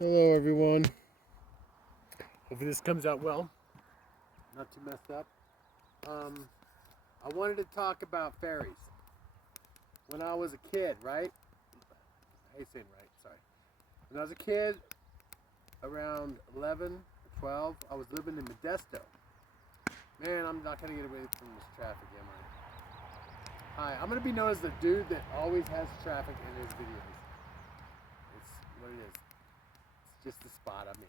Hello everyone. Hopefully this comes out well. Not too messed up. I wanted to talk about fairies. When I was a kid, right? I hate saying right, sorry. When I was a kid, around 11 or 12, I was living in Modesto. Man, I'm not going to get away from this traffic, am I? Hi, I'm going to be known as the dude that always has traffic in his videos. It's what it is. It's just the spot I'm in.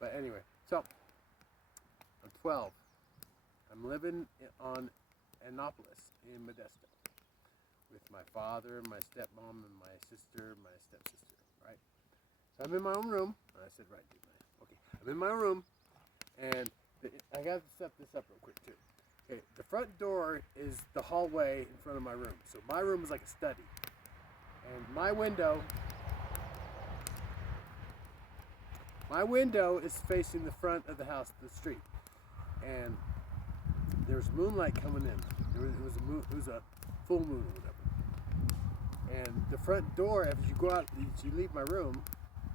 But anyway, so I'm 12. I'm living on Annapolis in Modesto with my father, my stepmom, and my sister, my stepsister, right? So I'm in my own room. I said, right, dude. Okay, I'm in my room, and I got to set this up real quick, too. Okay, the front door is the hallway in front of my room. So my room is like a study. And my window is facing the front of the house, the street. And there's moonlight coming in. It was a full moon or whatever. And the front door, as you go out, as you leave my room,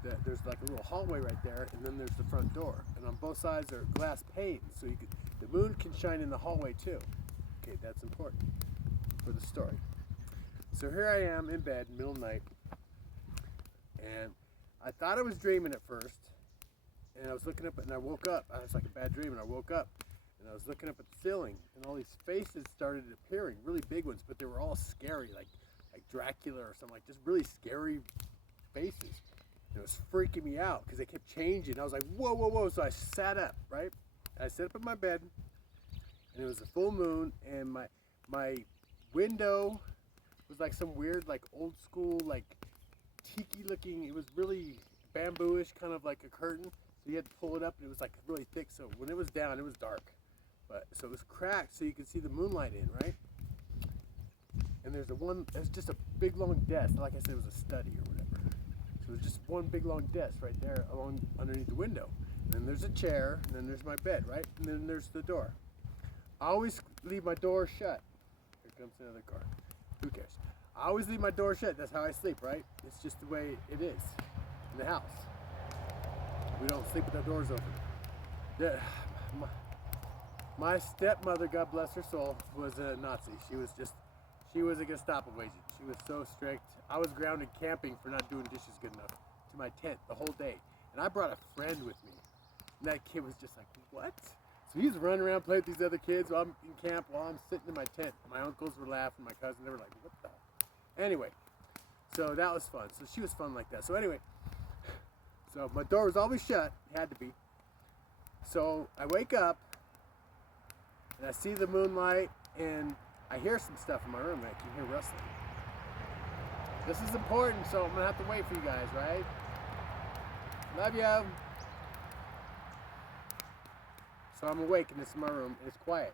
there's like a little hallway right there, and then there's the front door. And on both sides are glass panes, so the moon can shine in the hallway too. Okay, that's important for the story. So here I am in bed, middle of the night, and I thought I was dreaming at first, and I was looking up, and I woke up. I was like a bad dream, and I woke up, and I was looking up at the ceiling, and all these faces started appearing, really big ones, but they were all scary, like Dracula or something, like just really scary faces. And it was freaking me out because they kept changing. I was like, whoa, whoa, whoa. So I sat up, right? I sat up in my bed, and it was a full moon, and my window was like some weird, like old school, like tiki looking. It was really bamboo-ish, kind of like a curtain. So you had to pull it up, and it was like really thick. So when it was down, it was dark. So it was cracked, so you could see the moonlight in, right? And there's just a big long desk. Like I said, it was a study or whatever. So there's just one big long desk right there underneath the window. And then there's a chair, and then there's my bed, right? And then there's the door. I always leave my door shut. Here comes another car. Who cares? I always leave my door shut. That's how I sleep, right? It's just the way it is in the house. We don't sleep with our doors open. My stepmother, God bless her soul, was a Nazi. She was a Gestapo agent. She was so strict. I was grounded camping for not doing dishes good enough to my tent the whole day. And I brought a friend with me. And that kid was just like, what? So he's running around playing with these other kids while I'm in camp, while I'm sitting in my tent. My uncles were laughing, my cousins, they were like, what the hell? Anyway, so that was fun. So she was fun like that. So anyway, so my door was always shut. It had to be. So I wake up, and I see the moonlight, and I hear some stuff in my room. I can hear rustling. This is important, so I'm going to have to wait for you guys, right? Love you. So I'm awake, and this is my room, and it's quiet.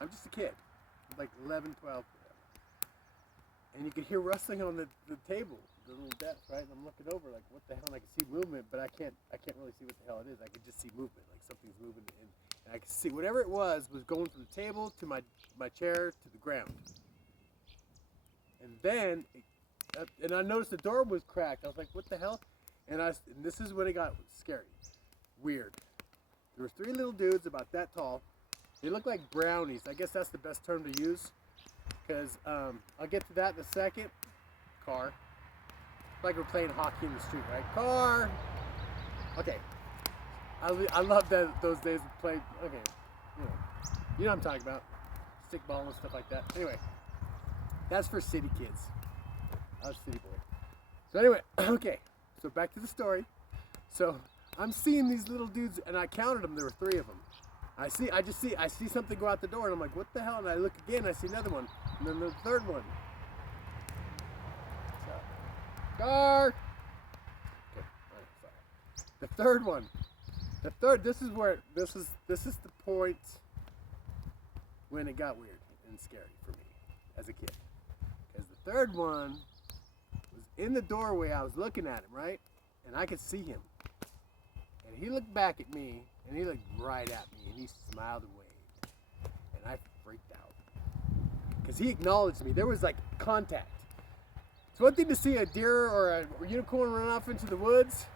I'm just a kid. I'm like 11, 12, whatever. And you can hear rustling on the table, the little desk, right? And I'm looking over, like, what the hell? And I can see movement, but I can't really see what the hell it is. I can just see movement, like something's moving in. And I could see whatever it was going from the table to my chair to the ground. And then, and I noticed the door was cracked. I was like, what the hell? And this is when it got scary. Weird. There was 3 little dudes about that tall. They looked like brownies. I guess that's the best term to use. Because I'll get to that in a second. Car. Like we're playing hockey in the street, right? Car! Okay. I love those days we played. Okay, you know what I'm talking about. Stickball and stuff like that. Anyway, that's for city kids. I was a city boy. So anyway, okay. So back to the story. So I'm seeing these little dudes, and I counted them. There were 3 of them. I see something go out the door, and I'm like, what the hell? And I look again, I see another one, and then the third one. So, car. Okay, all right, sorry. The third one. This is the point when it got weird and scary for me as a kid. Because the third one was in the doorway. I was looking at him, right? And I could see him. And he looked back at me, and he looked right at me, and he smiled and waved. And I freaked out. Because he acknowledged me. There was like contact. It's one thing to see a deer or a unicorn run off into the woods.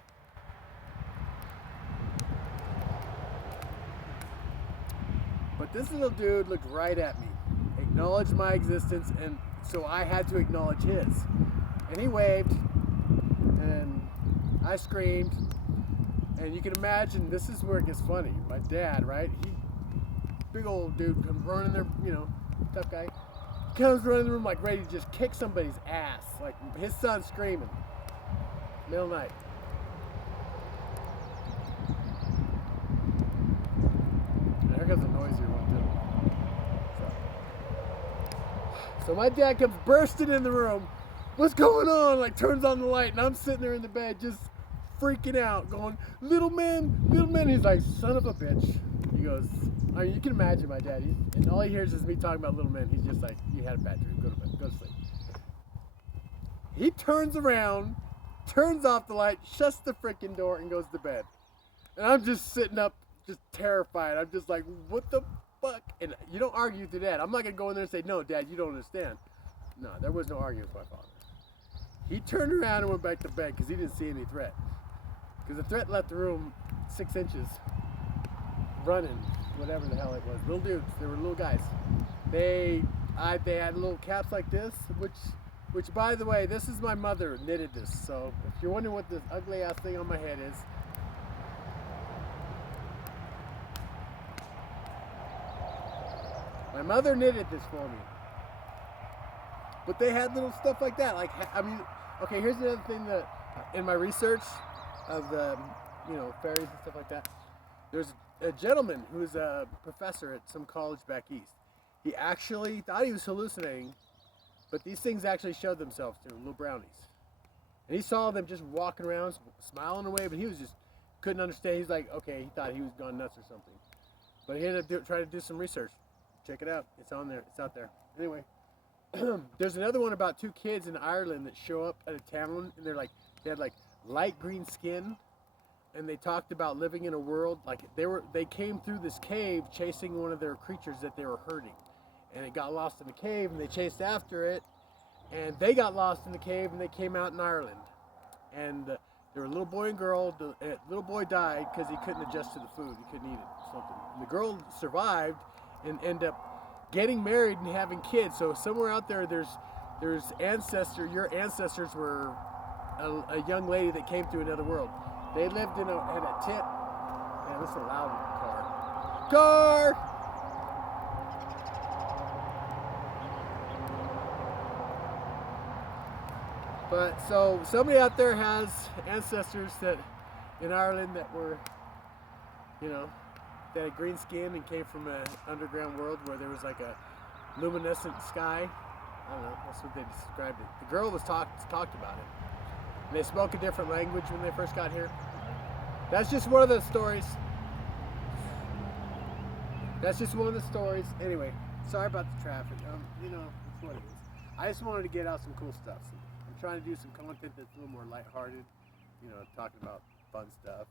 But this little dude looked right at me, acknowledged my existence, and so I had to acknowledge his. And he waved, and I screamed, and you can imagine this is where it gets funny. My dad, right? Big old dude comes running there, you know, tough guy. He comes running in the room like ready to just kick somebody's ass, like his son's screaming, middle of the night. And here comes a noisier one too. So my dad comes bursting in the room. What's going on? Like turns on the light, and I'm sitting there in the bed just freaking out, going, little man, little man. He's like, son of a bitch. He goes, I mean, you can imagine my dad. And all he hears is me talking about little men. He's just like, you had a bad dream. Go to bed. Go to sleep. He turns around, turns off the light, shuts the freaking door, and goes to bed. And I'm just sitting up, just terrified. I'm just like, what the fuck? And you don't argue with your dad. I'm not going to go in there and say, no, Dad, you don't understand. No, there was no arguing with my father. He turned around and went back to bed because he didn't see any threat. Because the threat left the room 6 inches, running, whatever the hell it was. Little dudes, they were little guys. They had little caps like this, which by the way, this is my mother knitted this. So if you're wondering what this ugly ass thing on my head is, my mother knitted this for me. But they had little stuff like that. Like, I mean, okay, here's another thing that in my research of the, you know, fairies and stuff like that, there's a gentleman who's a professor at some college back east. He actually thought he was hallucinating, but these things actually showed themselves to him, little brownies. And he saw them just walking around, smiling away, but he was just, couldn't understand. He's like, okay, he thought he was gone nuts or something. But he ended up trying to do some research. Check it out. It's on there. It's out there. Anyway. There's another one about 2 kids in Ireland that show up at a town, and they had like light green skin, and they talked about living in a world like they came through this cave chasing one of their creatures that they were hurting, and it got lost in the cave, and they chased after it, and they got lost in the cave, and they came out in Ireland, and there were a little boy and girl. The little boy died because he couldn't adjust to the food. He couldn't eat it or something. And the girl survived and ended up getting married and having kids. So somewhere out there, there's your ancestors were a young lady that came to another world. They lived in a tent. Man, this is a loud car. But so somebody out there has ancestors that in Ireland that were, you know, they had green skin and came from an underground world where there was like a luminescent sky. I don't know, that's what they described it. The girl was talked about it. And they spoke a different language when they first got here. That's just one of the stories. Anyway, sorry about the traffic. You know, it's what it is. I just wanted to get out some cool stuff. So I'm trying to do some content that's a little more lighthearted. You know, talking about fun stuff.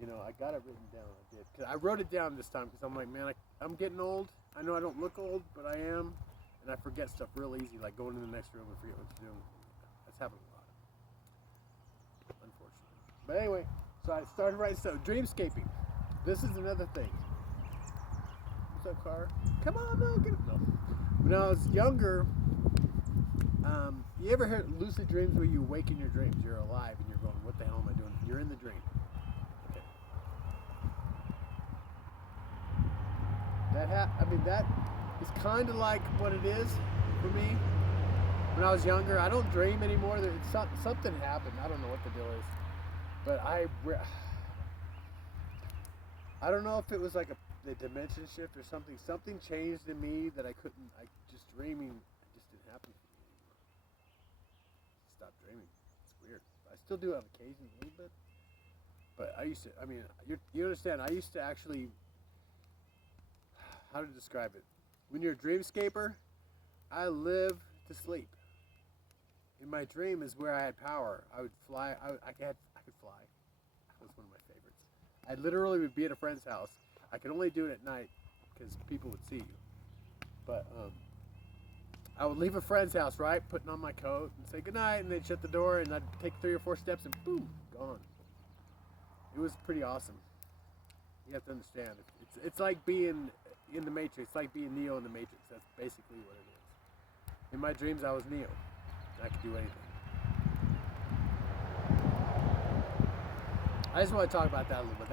You know, I got it written down. I did. 'Cause I wrote it down this time because I'm like, man, I'm getting old. I know I don't look old, but I am. And I forget stuff real easy, like going in the next room and forget what to do. That's happening a lot, unfortunately. But anyway, so I started writing stuff. Dreamscaping. This is another thing. What's up, car? Come on, no, get it. No. When I was younger, you ever heard lucid dreams where you wake in your dreams? You're alive and you're going, what the hell am I doing? You're in the dream. That is kind of like what it is for me. When I was younger, I don't dream anymore. Something happened. I don't know what the deal is, but I don't know if it was like the dimension shift or something. Something changed in me that just dreaming, it just didn't happen for me anymore. Stop dreaming. It's weird. I still do have occasions a little bit, but I used to. I mean, you understand? I used to actually. How to describe it? When you're a dreamscaper, I live to sleep. In my dream is where I had power. I would fly. I could fly. That was one of my favorites. I literally would be at a friend's house. I could only do it at night because people would see you. But I would leave a friend's house, right? Putting on my coat and say goodnight, and they'd shut the door, and I'd take 3 or 4 steps, and boom, gone. It was pretty awesome. You have to understand. It's like being in the Matrix. It's like being Neo in the Matrix. That's basically what it is. In my dreams, I was Neo. I could do anything. I just want to talk about that a little bit.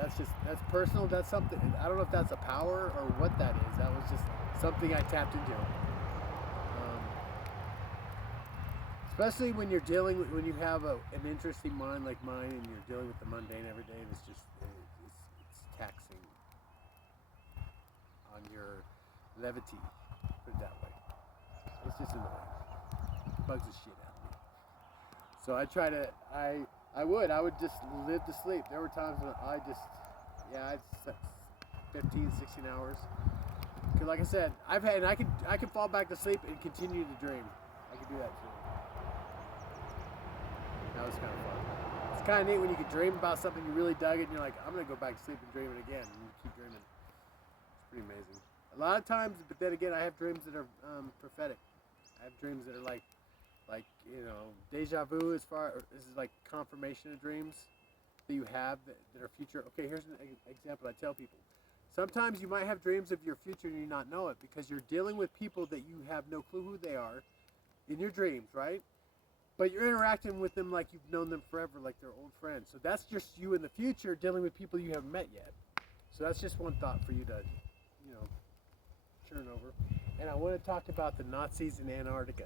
That's personal. That's something. I don't know if that's a power or what that is. That was just something I tapped into. Especially when you're when you have an interesting mind like mine, and you're dealing with the mundane every day, and it's taxing on your levity. Put it that way. It's just annoying. It bugs the shit out of me. So I try to. I would just live to sleep. There were times when I'd 15, 16 hours. Cause like I said, I can fall back to sleep and continue to dream. I can do that too. That was kind of fun. It's kind of neat when you can dream about something you really dug it, and you're like, I'm gonna go back to sleep and dream it again, and you keep dreaming. It's pretty amazing. A lot of times, but then again, I have dreams that are prophetic. I have dreams that are like deja vu. This is like confirmation of dreams that you have that are future. Okay, here's an example I tell people. Sometimes you might have dreams of your future and you not know it because you're dealing with people that you have no clue who they are in your dreams, right? But you're interacting with them like you've known them forever, like they're old friends. So that's just you in the future dealing with people you haven't met yet. So that's just one thought for you to, churn over. And I want to talk about the Nazis in Antarctica.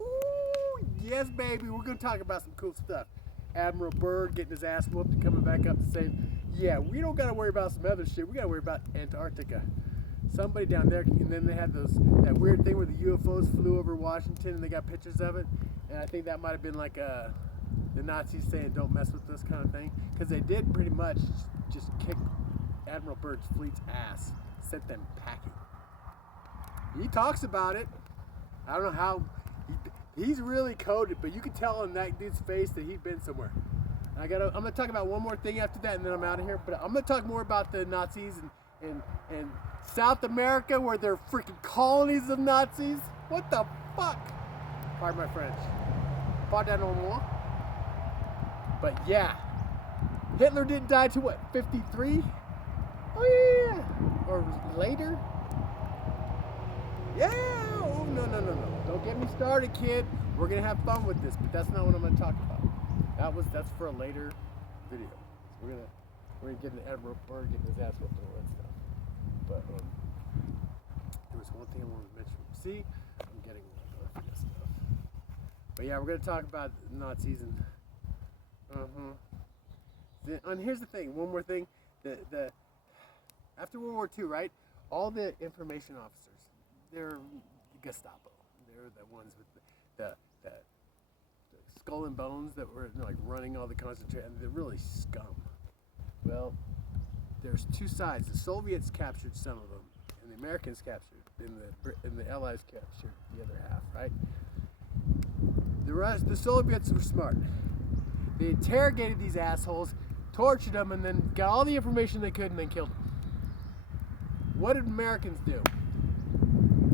Ooh, yes, baby. We're going to talk about some cool stuff. Admiral Byrd getting his ass whooped and coming back up and saying, yeah, we don't got to worry about some other shit. We got to worry about Antarctica. Somebody down there, and then they had that weird thing where the UFOs flew over Washington and they got pictures of it. And I think that might have been like the Nazis saying, don't mess with this kind of thing. Because they did pretty much just kick Admiral Byrd's fleet's ass, sent them packing. He talks about it. I don't know how. He's really coded, but you can tell in that dude's face that he'd been somewhere. I'm gonna talk about one more thing after that, and then I'm out of here. But I'm gonna talk more about the Nazis and South America, where they're freaking colonies of Nazis. What the fuck? Pardon my French. Pardon moi. But yeah, Hitler didn't die till what? 53? Oh yeah, or later? Yeah. Oh no. Don't get me started, kid. We're gonna have fun with this, but that's not what I'm gonna talk about. That's for a later video. So we're gonna get an Admiral Byrd getting his ass whooped and all that stuff. But there was one thing I wanted to mention. See, I'm getting for this stuff. But yeah, we're gonna talk about Nazis and and here's the thing. One more thing. The after World War II, right? All the information officers, they're Gestapo. They're the ones with the skull and bones that were like running all the concentration. They're really scum. Well, there's two sides. The Soviets captured some of them, and the Americans captured, and the Allies captured the other half. Right? The Soviets were smart. They interrogated these assholes, tortured them, and then got all the information they could, and then killed them. What did Americans do?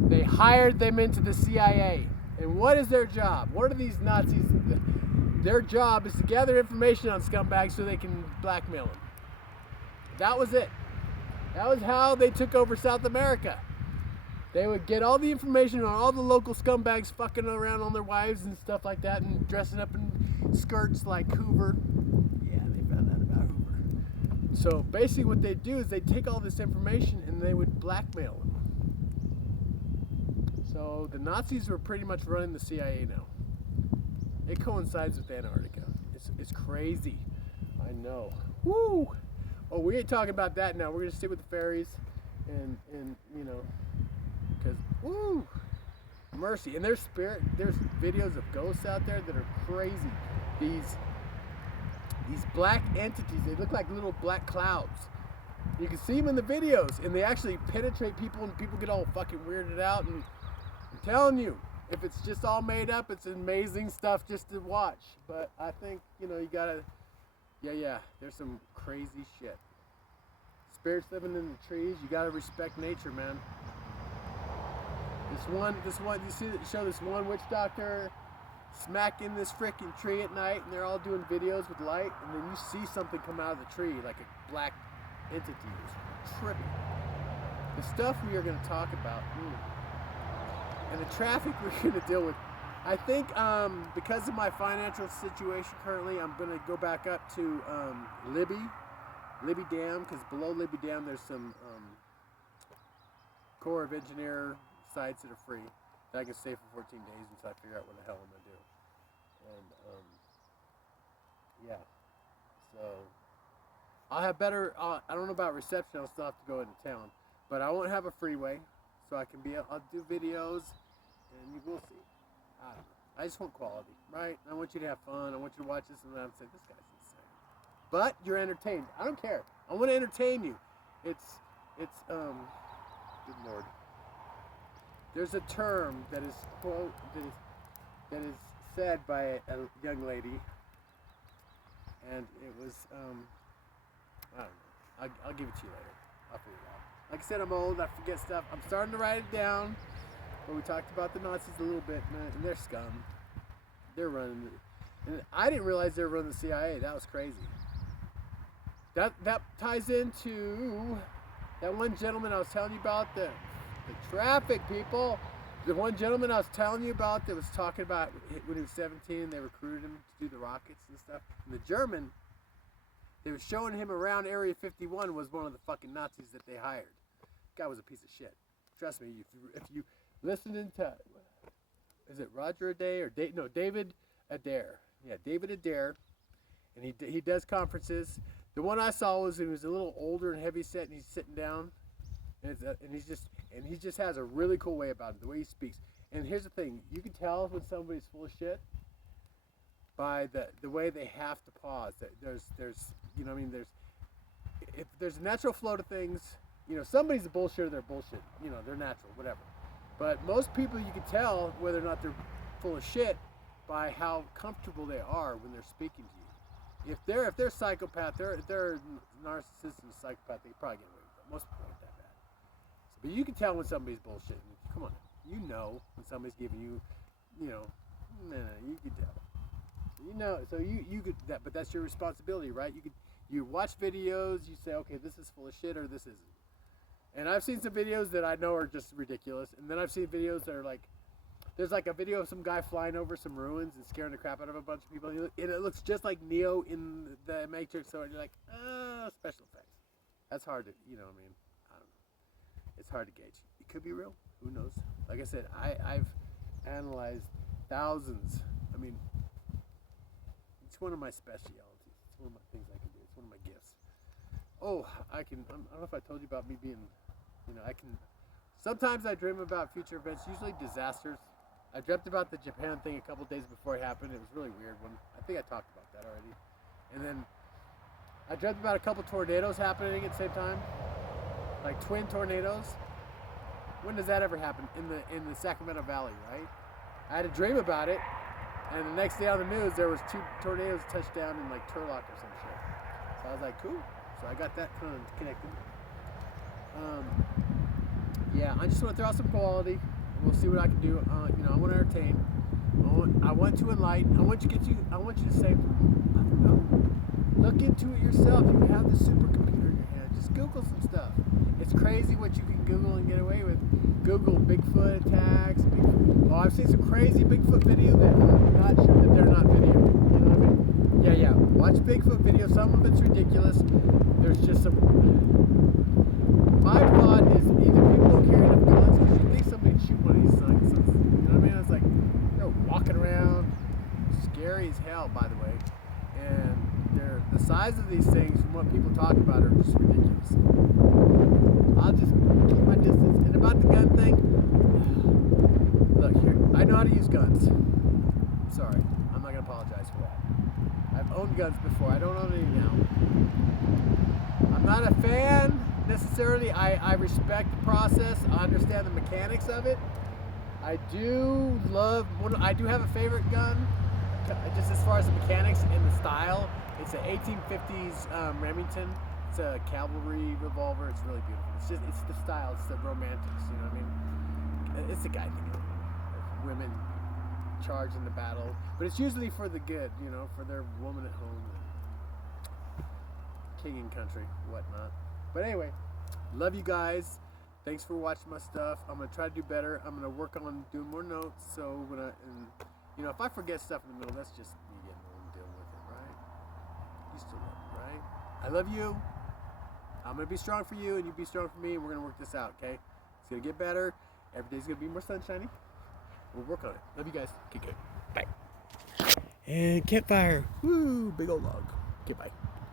They hired them into the CIA. And what is their job? What are these Nazis? Their job is to gather information on scumbags so they can blackmail them. That was it. That was how they took over South America. They would get all the information on all the local scumbags fucking around on their wives and stuff like that and dressing up in skirts like Hoover. Yeah, they found out about Hoover. So basically what they do is they take all this information and they would blackmail them. So the Nazis were pretty much running the CIA now. It coincides with Antarctica. It's crazy. I know. Woo! Oh, we ain't talking about that now. We're gonna stick with the fairies, and because woo, mercy. And there's videos of ghosts out there that are crazy. These black entities. They look like little black clouds. You can see them in the videos, and they actually penetrate people, and people get all fucking weirded out. And I'm telling you, if it's just all made up, it's amazing stuff just to watch. But I think, you gotta, yeah, there's some crazy shit. Spirits living in the trees, you gotta respect nature, man. You see, show this one witch doctor smacking this freaking tree at night, and they're all doing videos with light, and then you see something come out of the tree, like a black entity. It's trippy. The stuff we are going to talk about, and the traffic we're going to deal with. I think because of my financial situation currently, I'm going to go back up to Libby Dam, because below Libby Dam there's some Corps of Engineer sites that are free that I can stay for 14 days until I figure out what the hell I'm going to do. And yeah, so I'll have better, I don't know about reception, I'll still have to go into town, but I won't have a freeway, so I can I'll do videos, and you will see. I don't know. I just want quality, right? I want you to have fun. I want you to watch this, and then I'm saying, this guy's insane. But you're entertained. I don't care. I want to entertain you. It's good Lord. There's a term that is said by a young lady, and it was, I don't know. I'll give it to you later. I'll figure it out. Like I said, I'm old. I forget stuff. I'm starting to write it down. But we talked about the Nazis a little bit, and they're scum. They're running, and I didn't realize they were running the CIA. That was crazy. That ties into that one gentleman I was telling you about, the traffic people. The one gentleman I was telling you about that was talking about when he was 17, they recruited him to do the rockets and stuff. And the German, they were showing him around Area 51 was one of the fucking Nazis that they hired. The guy was a piece of shit. Trust me, if you listening to, is it Roger Adair or David Adair? Yeah, David Adair, and he does conferences. The one I saw was he was a little older and heavy set, and he's sitting down, and he just has a really cool way about it, the way he speaks. And here's the thing: you can tell when somebody's full of shit by the way they have to pause. There's you know what I mean, if there's a natural flow to things. You know, somebody's a bullshitter, they're bullshit. You know, they're natural, whatever. But most people, you can tell whether or not they're full of shit by how comfortable they are when they're speaking to you. If they're psychopath, they're narcissist and psychopath, they probably get away with it. Most people aren't that bad. But you can tell when somebody's bullshitting. Come on, you know when somebody's giving you, you know, you can tell. You know, so you could that, but that's your responsibility, right? You watch videos, you say, okay, this is full of shit or this isn't. And I've seen some videos that I know are just ridiculous, and then I've seen videos that are like, there's like a video of some guy flying over some ruins and scaring the crap out of a bunch of people, and it looks just like Neo in the Matrix, so you're like, special effects. That's hard to, you know what I mean? I don't know. It's hard to gauge. It could be real. Who knows? Like I said, I've analyzed thousands. I mean, it's one of my specialities. It's one of my things I can do. It's one of my gifts. Oh, I don't know if I told you about me being, you know, sometimes I dream about future events, usually disasters. I dreamt about the Japan thing a couple days before it happened. It was a really weird one. I think I talked about that already. And then I dreamt about a couple tornadoes happening at the same time, like twin tornadoes. When does that ever happen? In the Sacramento Valley, right? I had a dream about it, and the next day on the news, there was 2 tornadoes touched down in like Turlock or some shit. So I was like, cool. So I got that kind of connected. Yeah, I just want to throw out some quality. We'll see what I can do. You know, I want to entertain. I want to enlighten. I want you to say, I don't know. Look into it yourself. You have the supercomputer in your hand. Just Google some stuff. It's crazy what you can Google and get away with. Google Bigfoot attacks. Oh, I've seen some crazy Bigfoot video that I'm not sure that they're not video. You know what I mean? Yeah. Watch Bigfoot video. Some of it's ridiculous. There's just some. My thought is either people don't carry enough guns because you think somebody shoot one of these things. You know what I mean? It's like they're walking around, scary as hell, by the way. And the size of these things, from what people talk about, are just ridiculous. I'll just keep my distance. And about the gun thing, look here, I know how to use guns. Sorry, I'm not gonna apologize for that. I've owned guns before. I don't own any now. I'm not a fan necessarily. I respect the process. I understand the mechanics of it. I do have a favorite gun, just as far as the mechanics and the style. It's an 1850s Remington. It's a cavalry revolver. It's really beautiful. It's the style. It's the romantics. You know what I mean? it's a guy thing. Women charging the battle, but it's usually for the good, you know, for their woman at home, king and country, whatnot. But anyway, love you guys. Thanks for watching my stuff. I'm gonna try to do better. I'm gonna work on doing more notes. So when if I forget stuff in the middle, that's just me getting old and dealing with it, right? You still love me, right? I love you. I'm gonna be strong for you, and you be strong for me, and we're gonna work this out, okay? It's gonna get better. Every day's gonna be more sunshiny. We'll work on it. Love you guys. Okay, good. Bye. And campfire. Woo! Big old log. Okay, bye.